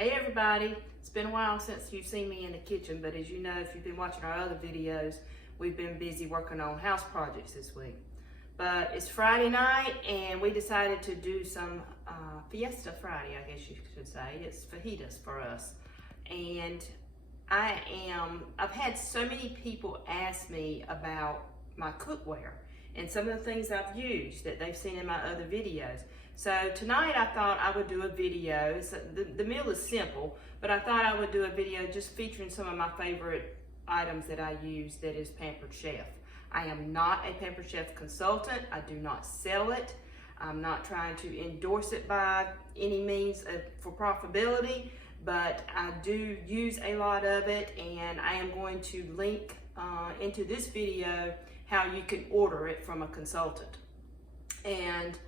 Hey everybody, it's been a while since you've seen me in the kitchen, but as you know, if you've been watching our other videos, we've been busy working on house projects this week. But it's Friday night and we decided to do some Fiesta Friday, I guess you should say. It's fajitas for us. And I've had so many people ask me about my cookware and some of the things I've used that they've seen in my other videos. So tonight I thought I would do a video. The meal is simple, but I thought I would do a video just featuring some of my favorite items that I use that is Pampered Chef. I am not a Pampered Chef consultant. I do not sell it. I'm not trying to endorse it by any means for profitability, but I do use a lot of it, and I am going to link into this video how you can order it from a consultant. And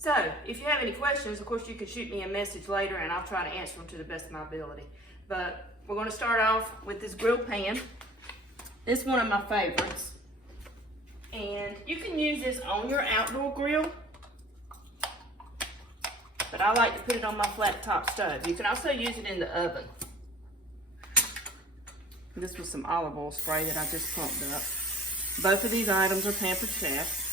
so, if you have any questions, of course, you can shoot me a message later and I'll try to answer them to the best of my ability. But we're going to start off with this grill pan. It's one of my favorites. And you can use this on your outdoor grill, but I like to put it on my flat top stove. You can also use it in the oven. This was some olive oil spray that I just pumped up. Both of these items are Pampered Chef.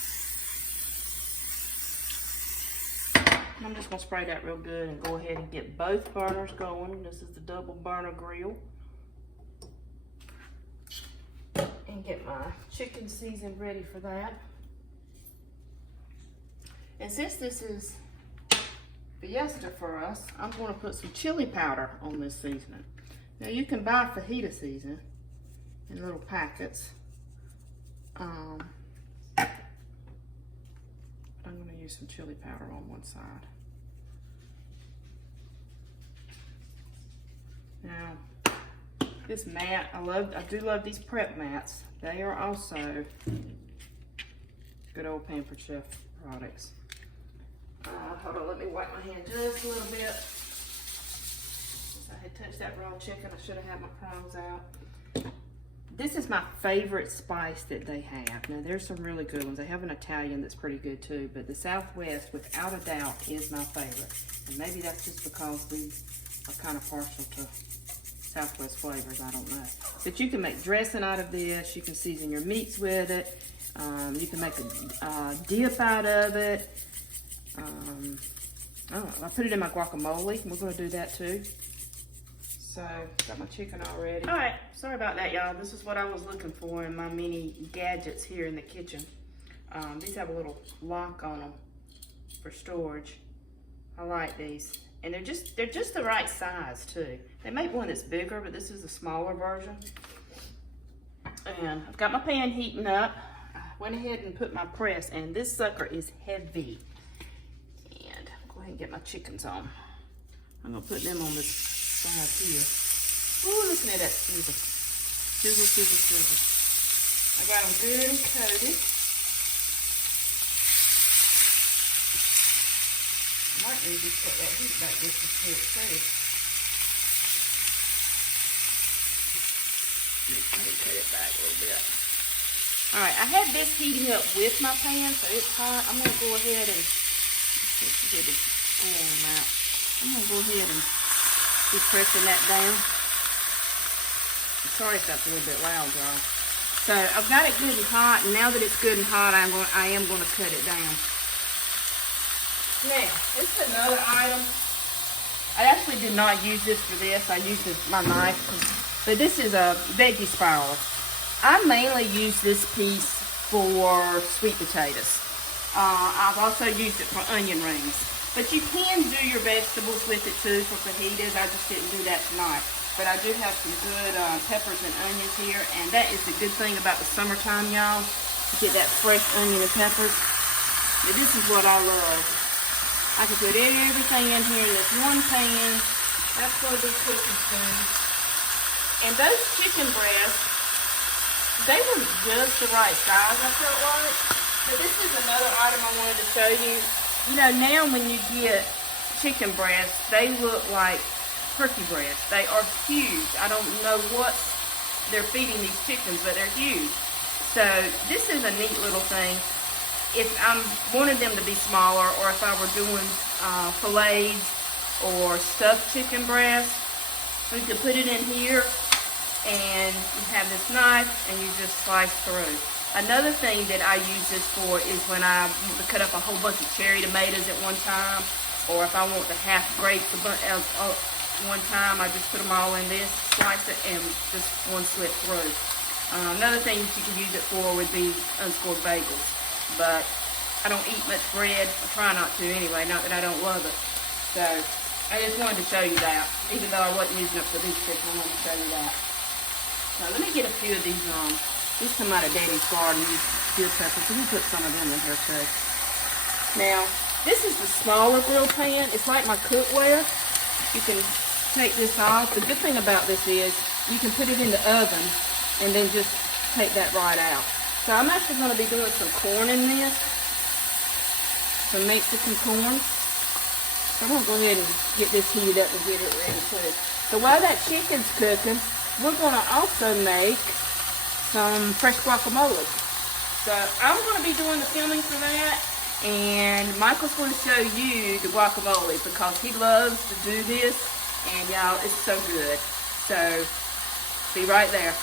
I'm just gonna spray that real good and go ahead and get both burners going. This is the double burner grill. And get my chicken seasoned ready for that. And since this is Fiesta for us, I'm gonna put some chili powder on this seasoning. Now you can buy fajita seasoning in little packets. I'm gonna use some chili powder on one side. Now, this mat, I do love these prep mats. They are also good old Pampered Chef products. Hold on, let me wipe my hand just a little bit. Since I had touched that raw chicken, I should have had my prongs out. This is my favorite spice that they have. Now, there's some really good ones. They have an Italian that's pretty good too, but the Southwest, without a doubt, is my favorite. And maybe that's just because we are kind of partial to Southwest flavors, I don't know. But you can make dressing out of this. You can season your meats with it. You can make a dip out of it. I put it in my guacamole. We're gonna do that too. So, got my chicken already. All right, sorry about that, y'all. This is what I was looking for in my mini gadgets here in the kitchen. These have a little lock on them for storage. I like these. And they're just the right size too. They make one that's bigger, but this is a smaller version. And I've got my pan heating up. I went ahead and put my press, and this sucker is heavy. And I'll go ahead and get my chickens on. I'm gonna put them on this side here. Ooh, listen to that sizzle. Sizzle, sizzle, sizzle. I got them good and coated. I might need to set that heat back just a bit too. Let me cut it back a little bit. Alright, I had this heating up with my pan, so it's hot. I'm going to go ahead and get it warm out. I'm going to go ahead and be pressing that down. I'm sorry if that's a little bit loud, y'all. So I've got it good and hot, and now that it's good and hot, I am going to cut it down. Now, this is another item. I actually did not use this for this. I used my knife, but this is a Veggie Spiral. I mainly use this piece for sweet potatoes. I've also used it for onion rings. But you can do your vegetables with it too for fajitas. I just didn't do that tonight. But I do have some good peppers and onions here. And that is the good thing about the summertime, y'all. You get that fresh onion and peppers. Now, this is what I love. I can put everything in here in this one pan. That's going to be cooking soon. And those chicken breasts, they were just the right size, I felt like. But this is another item I wanted to show you. You know, now when you get chicken breasts, they look like turkey breasts. They are huge. I don't know what they're feeding these chickens, but they're huge. So this is a neat little thing. If I wanted them to be smaller, or if I were doing fillets, or stuffed chicken breast. You can put it in here and you have this knife and you just slice through. Another thing that I use this for is when I cut up a whole bunch of cherry tomatoes at one time, or if I want the half grapes one time, I just put them all in this, slice it, and just one slip through. Another thing that you can use it for would be unscored bagels, but I don't eat much bread. I try not to anyway, not that I don't love it. So I just wanted to show you that. Even though I wasn't using it for these chicken, I wanted to show you that. So let me get a few of these come out of Daddy's garden, these field peppers. So we put some of them in here too. Now, this is the smaller grill pan. It's like my cookware. You can take this off. The good thing about this is you can put it in the oven and then just take that right out. So I'm actually going to be doing some corn in this. Some Mexican corn. So I'm going to go ahead and get this heated up and get it ready too. So while that chicken's cooking, we're going to also make some fresh guacamole. So I'm going to be doing the filming for that, and Michael's going to show you the guacamole because he loves to do this, and y'all, it's so good. So be right there.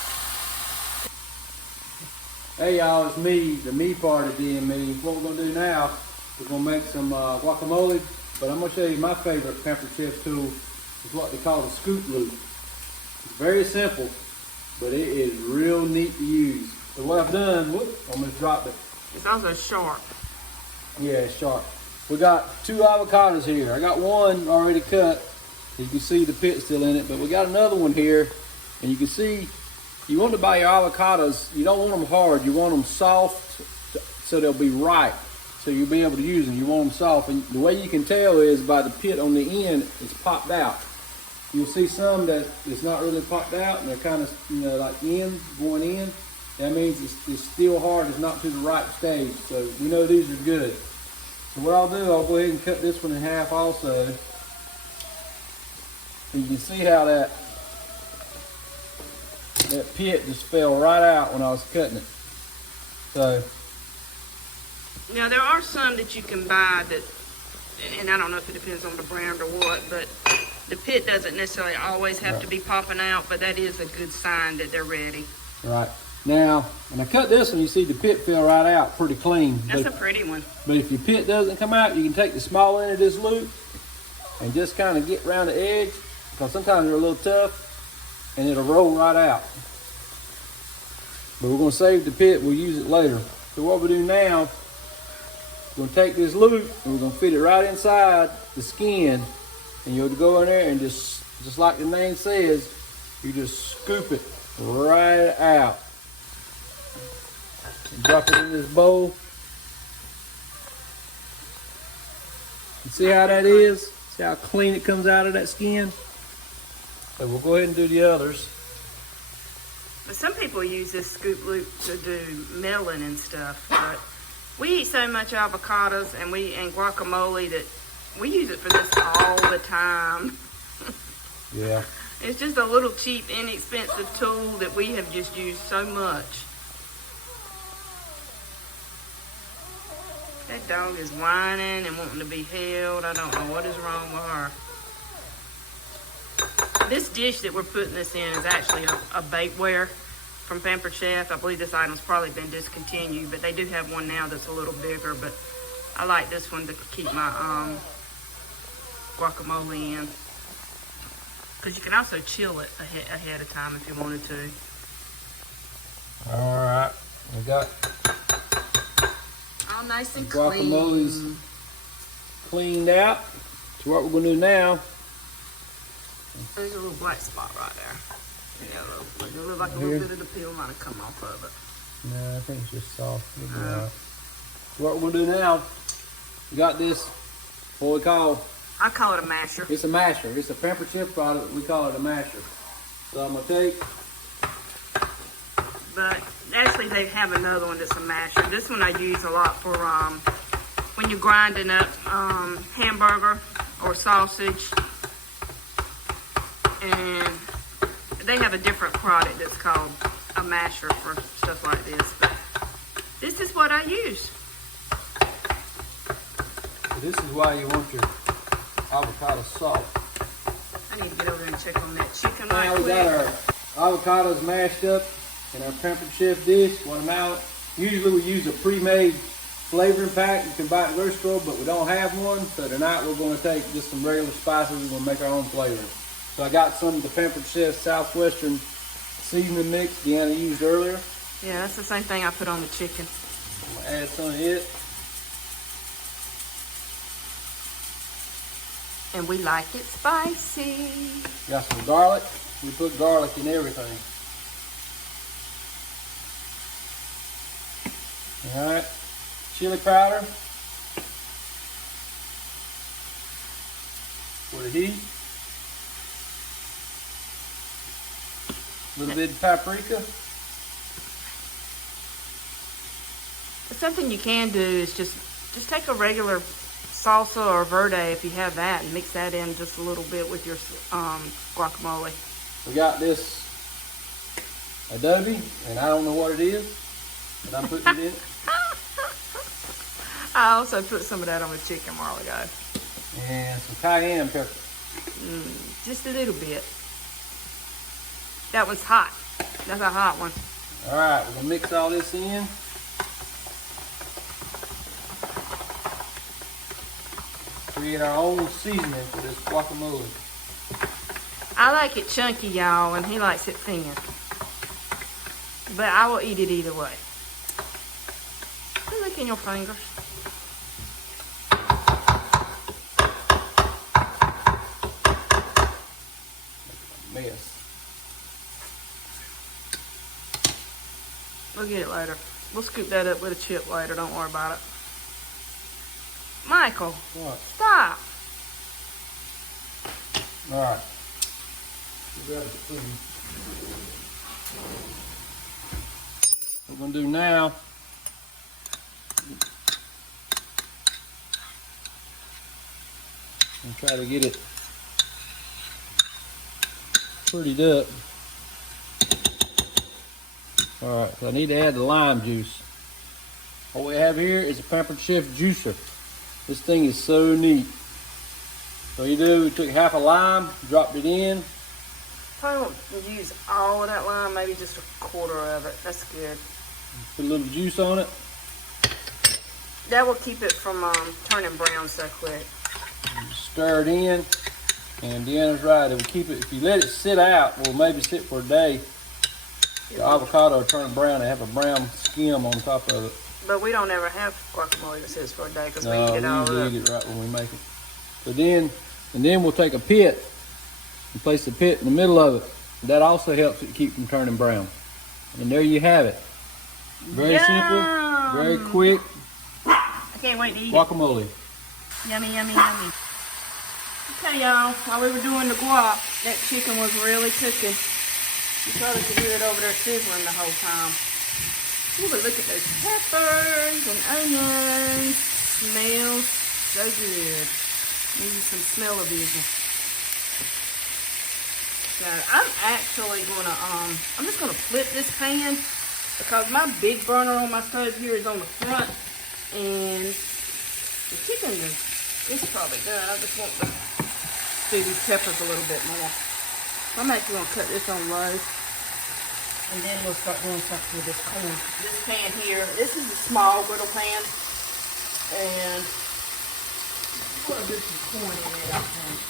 Hey y'all, it's me, the me part of Dee&Me. What we're going to do now, we're going to make some guacamole, but I'm going to show you my favorite Pampered Chef tool. It's what they call the scoop loop. It's very simple, but it is real neat to use. So what I've done, whoop, almost dropped it. It's also sharp. Yeah, it's sharp. We got 2 avocados here. I got one already cut. You can see the pit still in it, but we got another one here, and you can see you want to buy your avocados, you don't want them hard, you want them soft so they'll be ripe, so you'll be able to use them. You want them soft, and the way you can tell is by the pit on the end, it's popped out. You'll see some that it's not really popped out and they're kind of, you know, like going in. That means it's still hard, it's not to the ripe stage, so we know these are good. So what I'll do, I'll go ahead and cut this one in half also. And you can see how that pit just fell right out when I was cutting it. So now there are some that you can buy that, and I don't know if it depends on the brand or what, but the pit doesn't necessarily always have to be popping out, but that is a good sign that they're ready. Right. Now, when I cut this one, you see the pit fell right out pretty clean. That's a pretty one. But if your pit doesn't come out, you can take the small end of this loop and just kind of get around the edge, because sometimes they're a little tough and it'll roll right out. But we're going to save the pit, we'll use it later. So what we do now, we're going to take this loop and we're going to fit it right inside the skin, and you'll go in there and just like the name says, you just scoop it right out. And drop it in this bowl. You see how that is? See how clean it comes out of that skin? So we'll go ahead and do the others. But some people use this scoop loop to do melon and stuff. But we eat so much avocados and guacamole that we use it for this all the time. Yeah. It's just a little cheap, inexpensive tool that we have just used so much. That dog is whining and wanting to be held. I don't know what is wrong with her. This dish that we're putting this in is actually a bakeware from Pampered Chef. I believe this item's probably been discontinued, but they do have one now that's a little bigger. But I like this one to keep my guacamole in. Because you can also chill it ahead of time if you wanted to. All right, we got all nice and guacamole's clean. Cleaned out. So what we're going to do now. There's a little black spot right there. Yeah, it looks like a little bit of the peel might have come off of it. No, I think it's just soft. So what we're going to do now, we got this, what we call, I call it a masher. it's a masher. It's a Pampered Chef product. We call it a masher. So I'm going to take. But actually they have another one that's a masher. This one I use a lot for when you're grinding up hamburger or sausage. And they have a different product that's called a masher for stuff like this. But this is what I use. This is why you want your avocado sauce. I need to get over there and check on that chicken right Now we quick. got our avocados mashed up in our Pampered Chef dish. One amount. Usually we use a pre-made flavoring pack. You can buy it at the grocery store, but we don't have one. So tonight we're going to take just some regular spices. We're going to make our own flavoring. So I got some of the Pampered Chef Southwestern seasoning mix Deanna used earlier. Yeah, that's the same thing I put on the chicken. I'm going to add some of it. And we like it spicy. Got some garlic. We put garlic in everything. All right. Chili powder for the heat. A little bit of paprika. But something you can do is just take a regular salsa or verde if you have that and mix that in just a little bit with your guacamole. We got this adobe, and I don't know what it is, but I'm putting it in. I also put some of that on the chicken a while ago. And some cayenne pepper. Just a little bit. That one's hot. That's a hot one. All right, we're gonna mix all this in. Create our own seasoning for this guacamole. I like it chunky, y'all, and he likes it thin. But I will eat it either way. Look in your fingers. Mess. We'll get it later. We'll scoop that up with a chip later. Don't worry about it. Michael, What? stop. All right. Grab the spoon. What we're gonna do now, and try to get it prettied up. All right, so I need to add the lime juice. What we have here is a Pampered Chef juicer. This thing is so neat. So you do, we took half a lime, dropped it in. Probably won't use all of that lime, maybe just a quarter of it. That's good. Put a little juice on it. That will keep it from turning brown so quick. Stir it in. And Deanna's right, it will keep it, if you let it sit out, well maybe sit for a day, the avocado will turn brown and have a brown skim on top of it. But we don't ever have guacamole that sits for a day because we No, eat we it all usually up. eat it right when we make it. So then we'll take a pit and place the pit in the middle of it. That also helps it keep from turning brown. And there you have it. Very simple, very quick I can't wait to eat guacamole. it. Yummy, yummy, yummy. Okay, y'all. While we were doing the guac, that chicken was really cooking. You probably could hear it over there sizzling the whole time. Ooh, but look at those peppers and onions. Smells so good. Maybe some smell-o-vision. So I'm actually gonna I'm just gonna flip this pan because my big burner on my stove here is on the front, and the chicken is probably done. I just want to do these peppers a little bit more. I'm actually gonna cut this on low, and then we'll start doing something with this corn. This pan here, this is a small little pan, and I'm gonna do some corn in it, I think.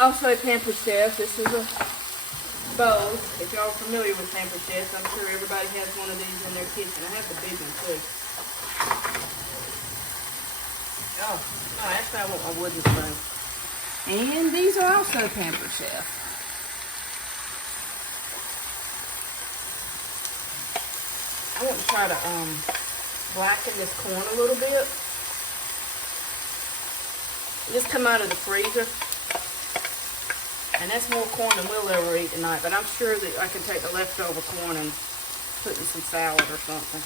Also Pampered Chef. This is a bowl. If y'all are familiar with Pampered Chef, I'm sure everybody has one of these in their kitchen. I have the big one too. Oh, actually I want my wooden spoon. And these are also Pampered Chef. I want to try to blacken this corn a little bit. Just come out of the freezer. And that's more corn than we'll ever eat tonight. But I'm sure that I can take the leftover corn and put in some salad or something.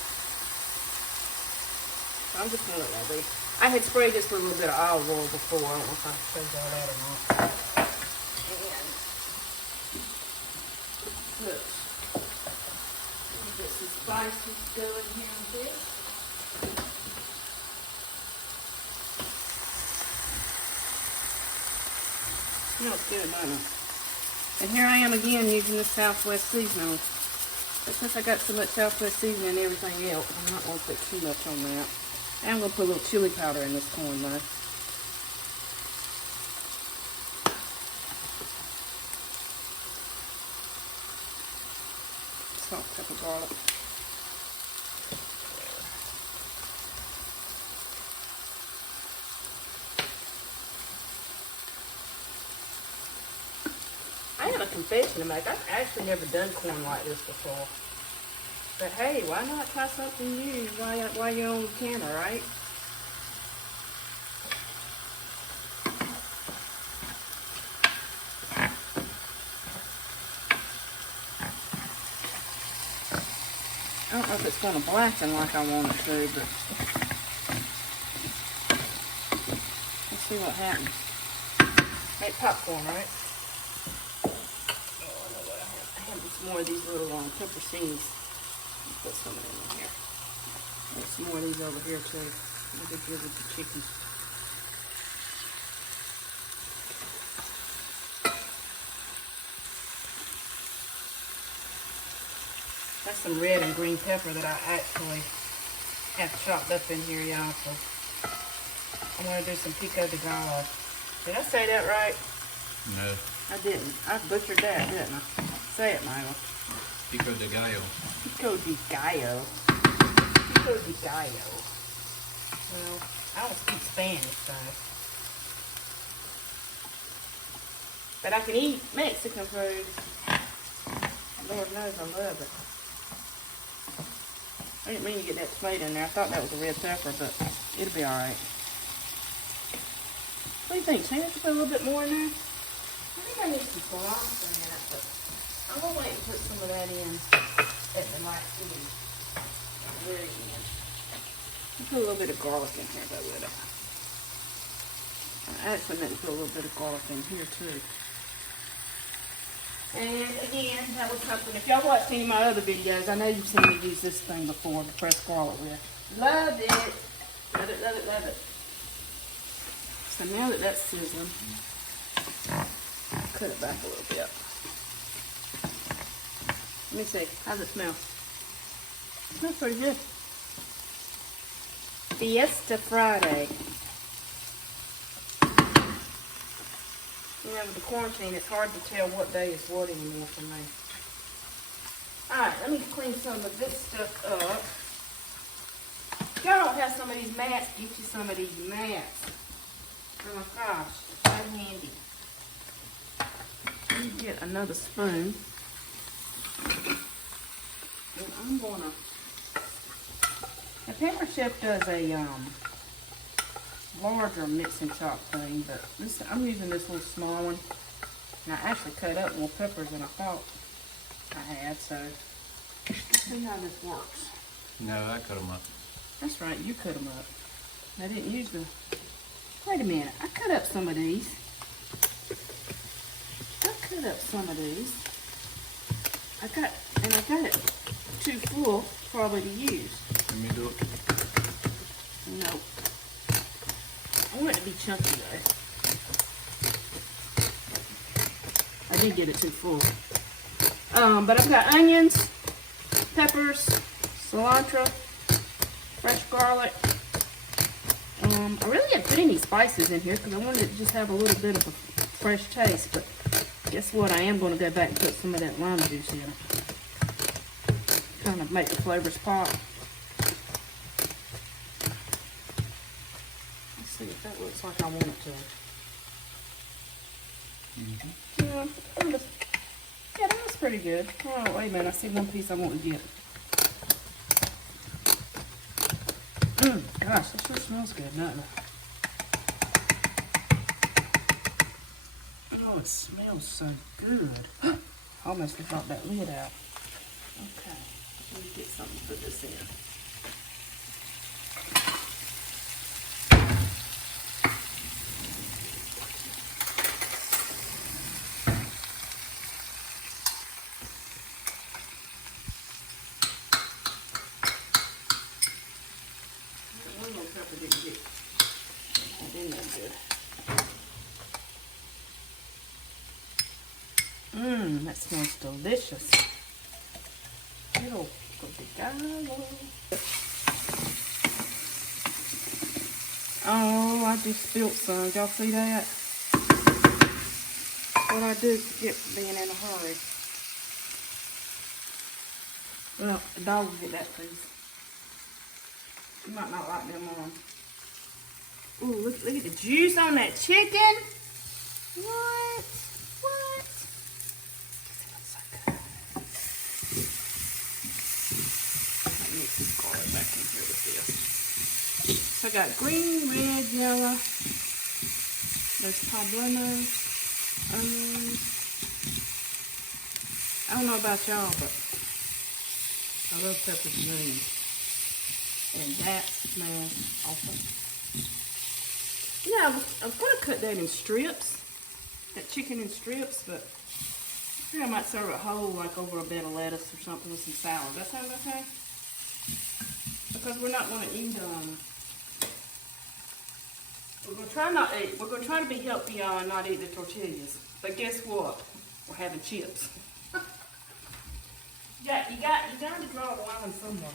So I'm just going to let that be. I had sprayed this with a little bit of olive oil before. I don't know if I showed y'all that or not. And look. Get some spices going here with this. Smells good, doesn't it? And here I am again using the Southwest seasoning. But since I got so much Southwest seasoning and everything else, I'm not going to put too much on that. And I'm going to put a little chili powder in this corn though. Salt, pepper, garlic. I have a confession to make. I've actually never done corn like this before. But hey, why not try something new while you're on camera, right? I don't know if it's going to blacken like I want it to, but let's see what happens. Make popcorn, right? Oh, I know what I have. I have some more of these little pepper seeds. Put some of them in here. There's some more of these over here too. Maybe give it to chicken. That's some red and green pepper that I actually have chopped up in here, y'all. So I'm going to do some pico de gallo. Did I say that right? No. I didn't. I butchered that, didn't I? Say it, Milo. Pico de gallo. Pico de gallo. Pico de gallo. Well, I don't speak Spanish, so. But I can eat Mexican food. Lord knows I love it. I didn't mean to get that tomato in there. I thought that was a red pepper, but it'll be alright. What do you think, Sam? Should I put a little bit more in there? I think I need some cilantro in it, but I'm going to wait and put some of that in at the last end. At the very end. I'll put a little bit of garlic in here, though, with it. I actually meant to put a little bit of garlic in here, too. And again, that was something, if y'all watched any of my other videos, I know you've seen me use this thing before to press garlic with. Loved it. Love it, love it, love it. So now that that's sizzling, cut it back a little bit. Let me see, how's it smell? It smells pretty good. Fiesta Friday. You know, with the quarantine, it's hard to tell what day is what anymore for me. Alright, let me clean some of this stuff up. If y'all don't have some of these mats, get you some of these mats. Oh my gosh, it's so handy. Let me get another spoon. And I'm gonna... The Pampered Chef does a larger mixing chop thing, but this, I'm using this little small one. And I actually cut up more peppers than I thought I had, so let's see how this works. No, I cut them up. That's right, you cut them up. I didn't use the... Wait a minute, I cut up some of these. I got it too full probably to use. Let me do it. Nope. I want it to be chunky though. I did get it too full. But I've got onions, peppers, cilantro, fresh garlic. I really didn't put any spices in here because I wanted it to just have a little bit of a fresh taste. But guess what? I am going to go back and put some of that lime juice in it. Kind of make the flavors pop. Let's see if that looks like I want it to. Yeah, that looks pretty good. Oh, wait a minute. I see one piece I want to get. Gosh, that sure smells good, doesn't it? Oh, it smells so good. I almost got that lid out. Okay, let me get something to put this in. One little pepper didn't get that in there good. That smells delicious. Little Guacamole. Oh, I just spilled some. Y'all see that? What I do get being in a hurry. Well, the dog will get that piece. You might not like them on. Ooh, look at the juice on that chicken. What? What? That's so good. Let me mix this garlic back in here with this. So I got green, red, yellow. There's poblanos, onions. I don't know about y'all, but I love peppers and onions. And that smells awesome. Yeah, I was going to cut that in strips, that chicken in strips, but I think I might serve it whole, like over a bed of lettuce or something with some salad. That sound okay? Because we're not going to eat, we're going to try to be healthy, y'all, and not eat the tortillas. But guess what? We're having chips. Yeah, you got to draw the line somewhere.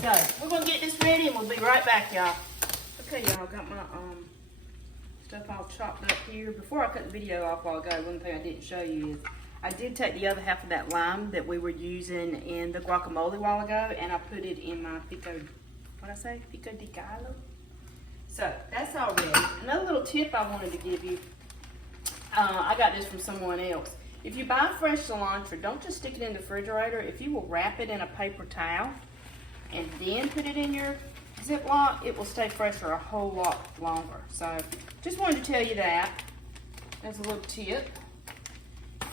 So, we're going to get this ready and we'll be right back, y'all. Okay, y'all, got my stuff all chopped up here. Before I cut the video off a while ago, one thing I didn't show you is I did take the other half of that lime that we were using in the guacamole a while ago, and I put it in my pico de gallo. So, that's all ready. Another little tip I wanted to give you, I got this from someone else. If you buy fresh cilantro, don't just stick it in the refrigerator. If you will wrap it in a paper towel, and then put it in your Ziploc, it will stay fresh for a whole lot longer. So, just wanted to tell you that as a little tip.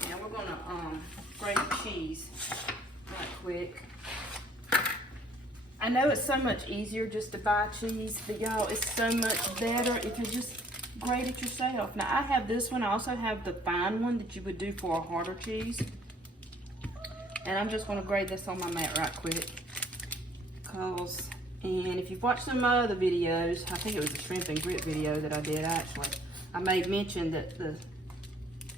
Now we're gonna grate the cheese right quick. I know it's so much easier just to buy cheese, but y'all, it's so much better if you just grate it yourself. Now I have this one. I also have the fine one that you would do for a harder cheese. And I'm just gonna grate this on my mat right quick. And if you've watched some of my other videos, I think it was a shrimp and grit video that I did actually, I made mention that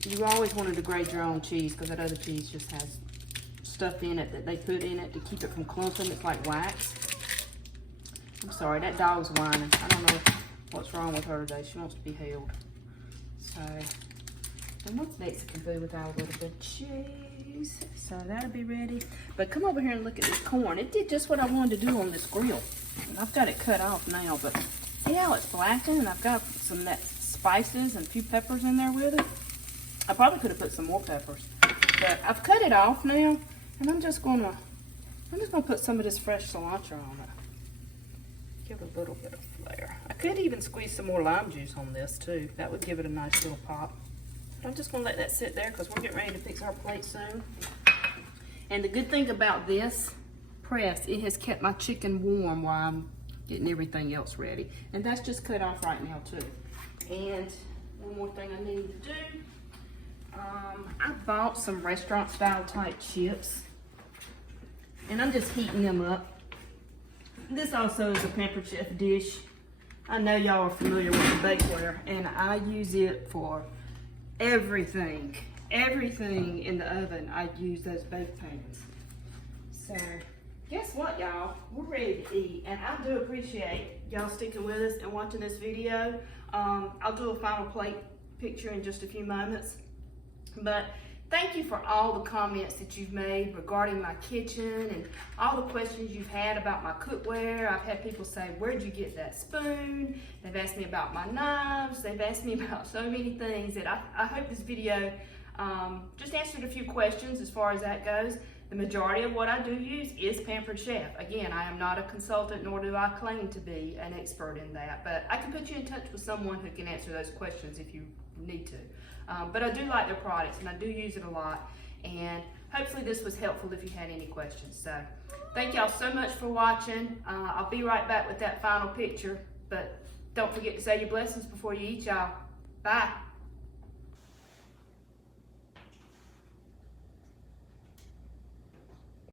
you always wanted to grate your own cheese because that other cheese just has stuff in it that they put in it to keep it from clumping. It's like wax. I'm sorry, that dog's whining. I don't know what's wrong with her today. She wants to be held. So, and what's Mexican food without a little bit of cheese? So that'll be ready. But come over here and look at this corn. It did just what I wanted to do on this grill. And I've got it cut off now, but see how it's blackened? And I've got some spices and a few peppers in there with it. I probably could have put some more peppers, but I've cut it off now, and I'm just gonna put some of this fresh cilantro on it. Give it a little bit of flair. I could even squeeze some more lime juice on this too. That would give it a nice little pop. But I'm just gonna let that sit there because we're getting ready to fix our plate soon. And the good thing about this press, it has kept my chicken warm while I'm getting everything else ready. And that's just cut off right now too. And one more thing I need to do. I bought some restaurant style type chips. And I'm just heating them up. This also is a Pampered Chef dish. I know y'all are familiar with the bakeware, and I use it for everything. Everything in the oven, I use those bake pans. So, guess what, y'all? We're ready to eat, and I do appreciate y'all sticking with us and watching this video. I'll do a final plate picture in just a few moments. But thank you for all the comments that you've made regarding my kitchen and all the questions you've had about my cookware. I've had people say, where'd you get that spoon? They've asked me about my knives. They've asked me about so many things that I hope this video just answered a few questions as far as that goes. The majority of what I do use is Pampered Chef. Again, I am not a consultant, nor do I claim to be an expert in that, but I can put you in touch with someone who can answer those questions if you need to. But I do like their products, and I do use it a lot, and hopefully this was helpful if you had any questions. So thank y'all so much for watching. I'll be right back with that final picture, but don't forget to say your blessings before you eat, y'all. Bye.